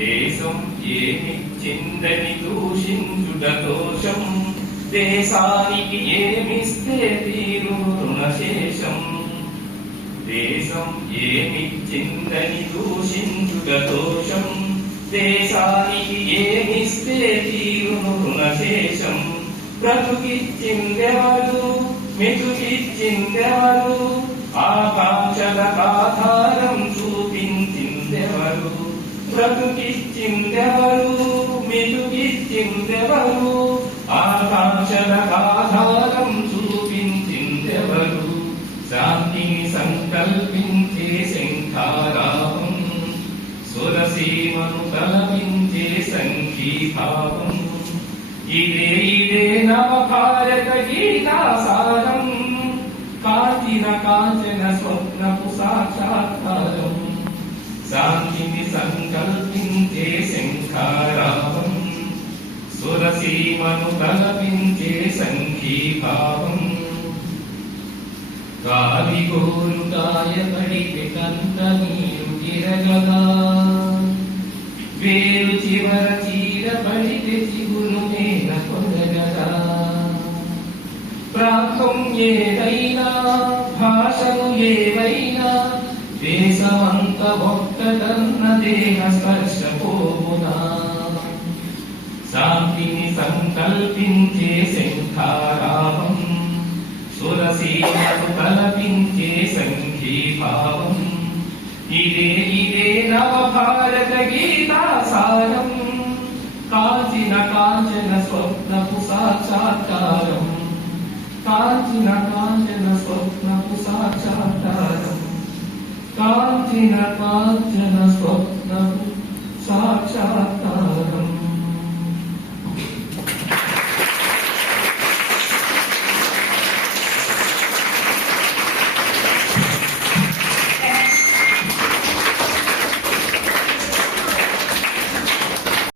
దేశం ఏమిచ్చిందని దూషించుట దోషం, దేశానికి ఏమిస్తే తీరు రుణశేషం. దేశం ఏమిచ్చిందని దూషించుట దోషం, దేశానికి ఏమిస్తే తీరును రుణశేషం. బ్రతుకిచ్చిందెవరు మెతుకిచ్చిందెవరు, ఆకాంక్షలకు ఆధారం చూపించిందెవరు. బ్రతుకిచ్చిందెవరు మెతుకిచ్చిందెవరు, ఆకాంక్షలకు ఆధారం చూపించిందెవరు. శాంతిని సంకల్పించే శంఖారావం, సురసీమను కలపించే సంఘీభావం. ఇదే నవభారత గీతాసారం, కాంచిన కాంచన స్వప్నపు సాక్షాత్కారం. శాంతిని సంకల్పించే శంఖారావం, సురసీమను కలపించే సంఘీభావం. గాలిగోరు గాయపడితే కంట నీరు తిరగగా, వేరు చివర చీర పడితే చిగురు మేన కొరగగా. ప్రాంతం ఏదైనా భాషను ఏవైనా, దేశమంత ఒక్కటన్న దేహ స్పర్శ పోవునా. శాంతిని సంకల్పించే శంఖారావం, సురసీమను కలపించే సంఘీభావం. ఇదే నవభారత గీతాసారం, కాంచిన కాంచన స్వప్నపు సాక్షాత్కారం. కాంచిన కాంచన స్వప్నపు సాక్షాత్కారం, కాంచిన కాంచన స్వప్నపు